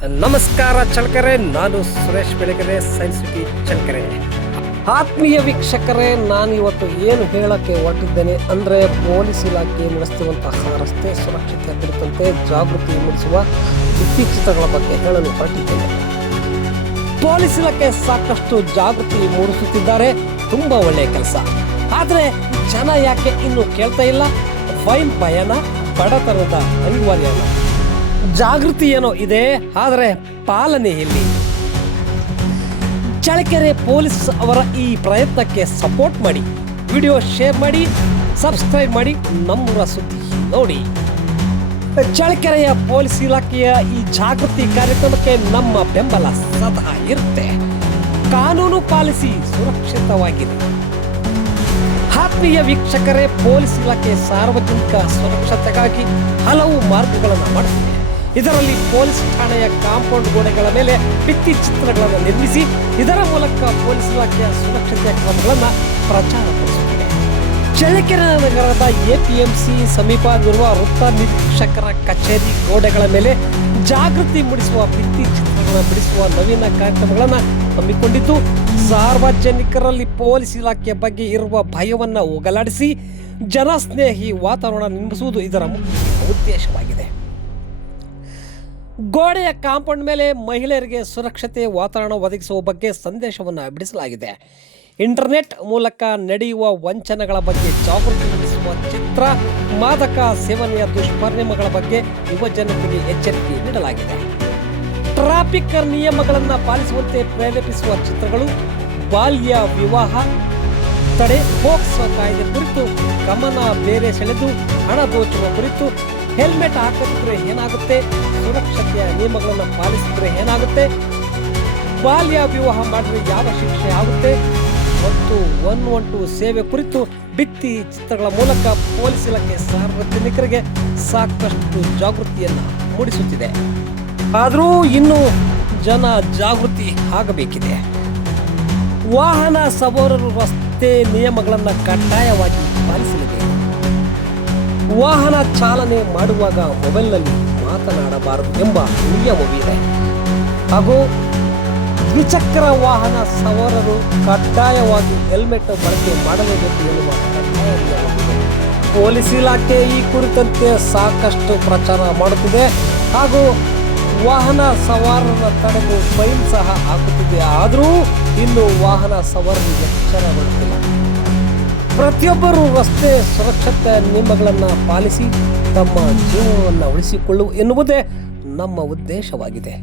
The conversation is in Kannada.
ನಮಸ್ಕಾರ ಚಳ್ಳಕೆರೆ, ನಾನು ಸುರೇಶ್ ಬೆಳಗೆರೆ, ಸೈನ್ಸ್ ಸಿಟಿ ಚಳ್ಳಕೆರೆ. ಆತ್ಮೀಯ ವೀಕ್ಷಕರೇ, ನಾನಿವತ್ತು ಏನು ಹೇಳಕ್ಕೆ ಹೊರಟಿದ್ದೇನೆ ಅಂದರೆ ಪೊಲೀಸ್ ಇಲಾಖೆ ನಡೆಸುತ್ತಿರುವಂತಹ ರಸ್ತೆ ಸುರಕ್ಷತೆ ಕುರಿತಂತೆ ಜಾಗೃತಿ ಮೂಡಿಸುವ ಭಿತ್ತಿಚಿತ್ರಗಳ ಬಗ್ಗೆ ಹೇಳಲು ಹೊರಟಿದ್ದೇನೆ. ಪೊಲೀಸ್ ಇಲಾಖೆ ಸಾಕಷ್ಟು ಜಾಗೃತಿ ಮೂಡಿಸುತ್ತಿದ್ದಾರೆ, ತುಂಬ ಒಳ್ಳೆಯ ಕೆಲಸ. ಆದರೆ ಜನ ಯಾಕೆ ಇನ್ನು ಕೇಳ್ತಾ ಇಲ್ಲ? ಫೈನ್ ಭಯನ, ಬಡತನದ ಅನಿವಾರ್ಯನ? ಜಾಗೃತಿ ಏನೋ ಇದೆ, ಆದರೆ ಪಾಲನೆ ಎಲ್ಲಿ? ಚಳ್ಳಕೆರೆ ಪೊಲೀಸ್ ಅವರ ಈ ಪ್ರಯತ್ನಕ್ಕೆ ಸಪೋರ್ಟ್ ಮಾಡಿ, ವಿಡಿಯೋ ಶೇರ್ ಮಾಡಿ, ಸಬ್ಸ್ಕ್ರೈಬ್ ಮಾಡಿ, ನಮ್ಮೂರ ಸುದ್ದಿ ನೋಡಿ. ಚಳ್ಳಕೆರೆಯ ಪೊಲೀಸ್ ಇಲಾಖೆಯ ಈ ಜಾಗೃತಿ ಕಾರ್ಯಕ್ರಮಕ್ಕೆ ನಮ್ಮ ಬೆಂಬಲ ಸದಾ ಇರುತ್ತೆ. ಕಾನೂನು ಪಾಲಿಸಿ, ಸುರಕ್ಷಿತವಾಗಿರಿ. ಆತ್ಮೀಯ ವೀಕ್ಷಕರೇ, ಪೊಲೀಸ್ ಇಲಾಖೆ ಸಾರ್ವಜನಿಕ ಸುರಕ್ಷತೆಗಾಗಿ ಹಲವು ಮಾರ್ಗಗಳನ್ನು ಮಾಡುತ್ತಿದೆ. ಇದರಲ್ಲಿ ಪೊಲೀಸ್ ಠಾಣೆಯ ಕಾಂಪೌಂಡ್ ಗೋಡೆಗಳ ಮೇಲೆ ಭಿತ್ತಿ ಚಿತ್ರಗಳನ್ನು ನಿರ್ಮಿಸಿ ಇದರ ಮೂಲಕ ಪೊಲೀಸ್ ಇಲಾಖೆಯ ಸುರಕ್ಷತೆಯ ಕ್ರಮಗಳನ್ನು ಪ್ರಚಾರಪಡಿಸುತ್ತಿದೆ. ಚಳ್ಳಕೆರೆ ನಗರದ ಎಪಿಎಂಸಿ ಸಮೀಪವಿರುವ ವೃತ್ತ ನಿರೀಕ್ಷಕರ ಕಚೇರಿ ಗೋಡೆಗಳ ಮೇಲೆ ಜಾಗೃತಿ ಮೂಡಿಸುವ ಭಿತ್ತಿ ಚಿತ್ರಗಳನ್ನು ಬಿಡಿಸುವ ನವೀನ ಕಾರ್ಯಕ್ರಮಗಳನ್ನು ಹಮ್ಮಿಕೊಂಡಿದ್ದು, ಸಾರ್ವಜನಿಕರಲ್ಲಿ ಪೊಲೀಸ್ ಇಲಾಖೆಯ ಬಗ್ಗೆ ಇರುವ ಭಯವನ್ನು ಹೋಗಲಾಡಿಸಿ ಜನಸ್ನೇಹಿ ವಾತಾವರಣ ನಿರ್ಮಿಸುವುದು ಇದರ ಮುಖ್ಯ ಉದ್ದೇಶವಾಗಿದೆ. ಗೋಡೆಯ ಕಾಂಪೌಂಡ್ ಮೇಲೆ ಮಹಿಳೆಯರಿಗೆ ಸುರಕ್ಷತೆ ವಾತಾವರಣ ಒದಗಿಸುವ ಬಗ್ಗೆ ಸಂದೇಶವನ್ನು ಬಿಡಿಸಲಾಗಿದೆ. ಇಂಟರ್ನೆಟ್ ಮೂಲಕ ನಡೆಯುವ ವಂಚನೆಗಳ ಬಗ್ಗೆ ಜಾಗೃತಿ ಮೂಡಿಸುವ ಚಿತ್ರ, ಮಾದಕ ಸೇವನೆಯ ದುಷ್ಪರಿಣಾಮಗಳ ಬಗ್ಗೆ ಯುವಜನತೆಗೆ ಎಚ್ಚರಿಕೆ ನೀಡಲಾಗಿದೆ. ಟ್ರಾಫಿಕ್ ನಿಯಮಗಳನ್ನು ಪಾಲಿಸುವಂತೆ ಪ್ರೇರೇಪಿಸುವ ಚಿತ್ರಗಳು, ಬಾಲ್ಯ ವಿವಾಹ ತಡೆ ಪೋಕ್ಸೋ ಕಾಯ್ದೆ ಕುರಿತು ಗಮನ ಬೇರೆ ಸೆಳೆದು ಹಣ ದೋಚುವ ಕುರಿತು, ಹೆಲ್ಮೆಟ್ ಹಾಕದಿದ್ರೆ ಏನಾಗುತ್ತೆ, ಸುರಕ್ಷತೆಯ ನಿಯಮಗಳನ್ನು ಪಾಲಿಸಿದ್ರೆ ಏನಾಗುತ್ತೆ, ಬಾಲ್ಯ ವಿವಾಹ ಮಾಡಿದ್ರೆ ಯಾವ ಶಿಕ್ಷೆ ಆಗುತ್ತೆ ಮತ್ತು 112 ಸೇವೆ ಕುರಿತು ಭಿತ್ತಿ ಚಿತ್ರಗಳ ಮೂಲಕ ಪೊಲೀಸ್ ಇಲಾಖೆ ಸಾರ್ವಜನಿಕರಿಗೆ ಸಾಕಷ್ಟು ಜಾಗೃತಿಯನ್ನು ಮೂಡಿಸುತ್ತಿದೆ. ಆದರೂ ಇನ್ನೂ ಜನ ಜಾಗೃತಿ ಆಗಬೇಕಿದೆ. ವಾಹನ ಸವಾರರು ರಸ್ತೆ ನಿಯಮಗಳನ್ನು ಕಡ್ಡಾಯವಾಗಿ ಪಾಲಿಸಲಿದೆ. ವಾಹನ ಚಾಲನೆ ಮಾಡುವಾಗ ಮೊಬೈಲ್ನಲ್ಲಿ ಮಾತನಾಡಬಾರದು ಎಂಬ ನಿಯಮವಿದೆ. ಹಾಗೂ ದ್ವಿಚಕ್ರ ವಾಹನ ಸವಾರರು ಕಡ್ಡಾಯವಾಗಿ ಹೆಲ್ಮೆಟ್ ಬಳಕೆ ಮಾಡಲೇಬೇಕು ಎನ್ನುವ ಕಡ್ಡಾಯ ನಿಯಮವಿದೆ. ಪೊಲೀಸ್ ಇಲಾಖೆ ಈ ಕುರಿತಂತೆ ಸಾಕಷ್ಟು ಪ್ರಚಾರ ಮಾಡುತ್ತಿದೆ ಹಾಗೂ ವಾಹನ ಸವಾರರ ತಡೆದು ಫೈನ್ ಸಹ ಹಾಕುತ್ತಿದೆ. ಆದರೂ ಇನ್ನೂ ವಾಹನ ಸವಾರರಿಗೆ ಎಚ್ಚರಗೊಳ್ಳುತ್ತಿಲ್ಲ. ಪ್ರತಿಯೊಬ್ಬರೂ ರಸ್ತೆ ಸುರಕ್ಷತೆ ನಿಯಮಗಳನ್ನು ಪಾಲಿಸಿ ತಮ್ಮ ಜೀವನವನ್ನು ಉಳಿಸಿಕೊಳ್ಳುವ ಎನ್ನುವುದೇ ನಮ್ಮ ಉದ್ದೇಶವಾಗಿದೆ.